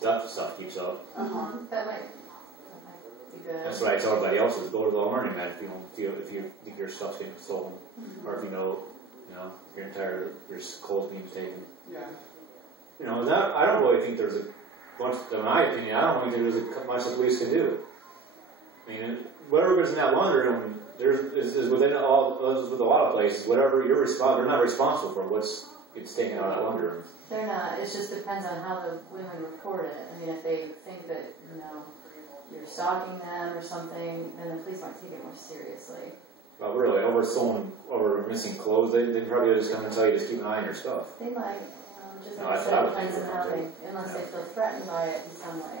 stuff keeps up. That might be good. That's what I tell everybody else is go to the laundromat if you don't feel if you think your stuff's getting stolen, or if you know your entire your clothes being taken. Yeah. You know that I don't really think there's a bunch. In my opinion, I don't really think there's much the police can do. I mean, whatever goes in that laundry room, is within all. Is with a lot of places. Whatever you're they're not responsible for what's gets taken out of that laundry room. They're not. It just depends on how the women report it. I mean, if they think that you're stalking them or something, then the police might take it more seriously. Well, really, over missing clothes, they probably just come and tell you just keep an eye on your stuff. They might. Just No, like that's I what I said, would depends think on how unless they feel threatened by it in some way.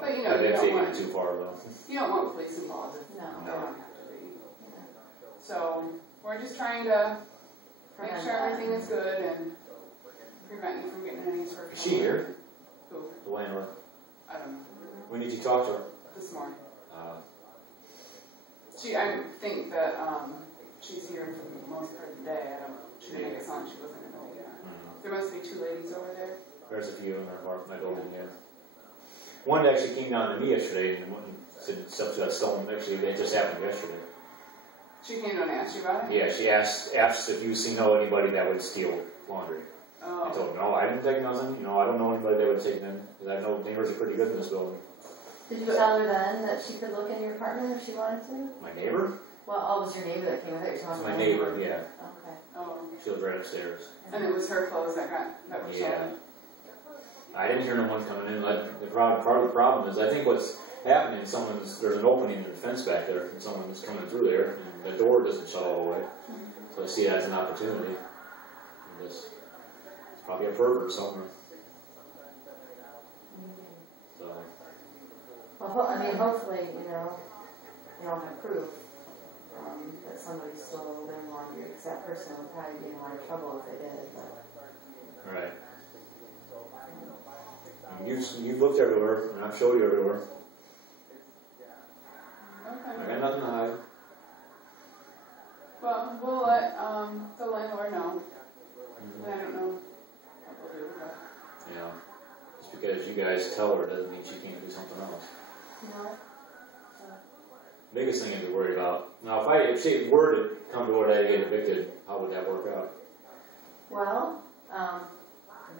But you They've taken want it too far, though. You don't want police involved. No. They don't have to be. Yeah. So we're just trying to make sure everything is good and prevent you from getting any sort of. Is she here? Who? The landlord. I don't know. When did you talk to her? This morning. I think that she's here for the most part of the day. She didn't make it sound like she wasn't going to be here. There must be 2 ladies over there. There's a few in my building, yeah. One actually came down to me yesterday and said stuff got stolen. Actually, it just happened yesterday. She came down and asked you about it? Yeah, she asked if you know anybody that would steal laundry. Oh. I told her, no, I didn't take nothing. I don't know anybody that would take them because I know neighbors are pretty good in this building. Did you tell her then that she could look in your apartment if she wanted to? My neighbor? Well, it was your neighbor that came with her. It's my neighbor, yeah. Okay. Oh. She lives right upstairs. And it was her clothes that were stolen? I didn't hear no one coming in. Part of the problem is I think what's happening, there's an opening in the fence back there, and someone's coming through there, and the door doesn't shut all the way. So I see it as an opportunity. It's probably a pervert somewhere. So. Well, I mean, hopefully, you don't have proof that somebody stole their laundry, because that person would probably be in a lot of trouble if they did. But. Right. You've looked everywhere, and I've showed you everywhere. Okay. I got nothing to hide. Well, we'll let the landlord know. I don't know what we'll do, but. Yeah. Just because you guys tell her doesn't mean she can't do something else. No. Biggest thing to be worried about. Now, if she were to come to what I get evicted, how would that work out? Well,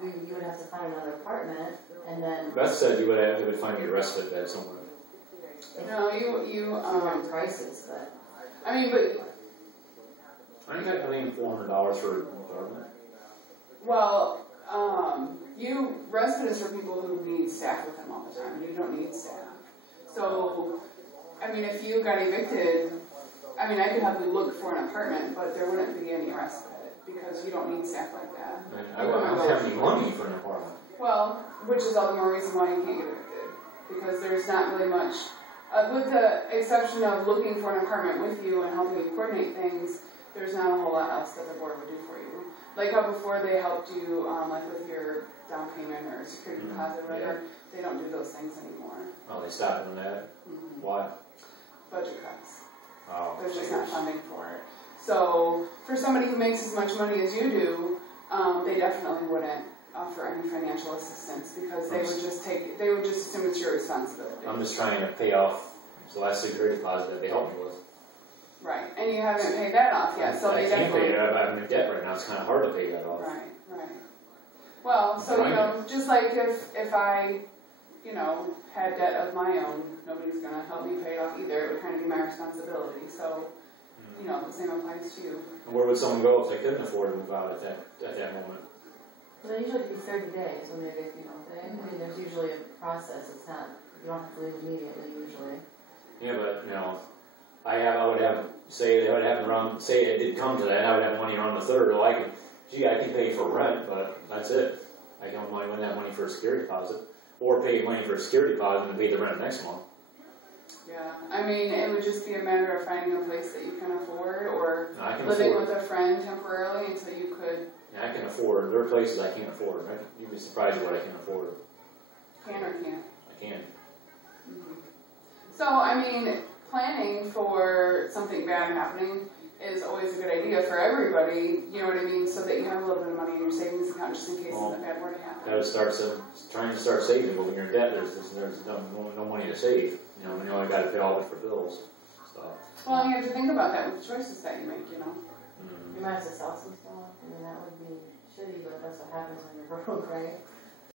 you would have to find another apartment, and then. Beth said you would find me arrested at somewhere. No, you prices, but. I mean, but. I ain't got paying $400 for an apartment. Well, respite is for people who need staff with them all the time, and you don't need staff. So, I mean, if you got evicted, I mean, I could have you look for an apartment, but there wouldn't be any respite because you don't need staff like that. I don't have any money for an apartment. Well, which is all the more reason why you can't get evicted, because there's not really much, with the exception of looking for an apartment with you and helping you coordinate things, there's not a whole lot else that the board would do for you. Like how before they helped you, like with your down payment or security deposit or whatever, they don't do those things anymore. Oh, they stopped doing that? Why? Budget cuts. Oh, there's just not funding for it. So for somebody who makes as much money as you do, they definitely wouldn't offer any financial assistance because they would just assume it's your responsibility. I'm just trying to pay off the last security deposit that they helped me with. Right, and you haven't paid that off yet, so I they can't definitely. pay it. I'm in debt right now. It's kind of hard to pay that off. Right. Well, so just like if I, had debt of my own, nobody's gonna help me pay it off either. It would kind of be my responsibility. So, the same applies to you. And where would someone go if they couldn't afford to move out at that moment? Well, they usually do 30 days when they evict you, don't they? I mean, there's usually a process. It's not, you don't have to leave immediately usually. Yeah, but I would have say it did come to that, and I would have money around the 3rd. Well, I can pay for rent, but that's it. I don't wouldn't have money for a security deposit, or pay money for a security deposit and pay the rent next month. Yeah, I mean, it would just be a matter of finding a place that you can afford, or living with a friend temporarily until you could. Yeah, I can afford. There are places I can't afford. You'd be surprised at what I can afford. Can or can't? I can. So, I mean, planning for something bad happening is always a good idea for everybody, you know what I mean, so that you have a little bit of money in your savings account just in case something bad were to happen. Gotta start trying to start saving, but when you're in debt, there's no money to save. You know, when you only gotta pay all different bills. So. Well, you have to think about that with the choices that you make, you know. You might have to sell some stuff. I mean, that would be shitty, but that's what happens when you're broke, right?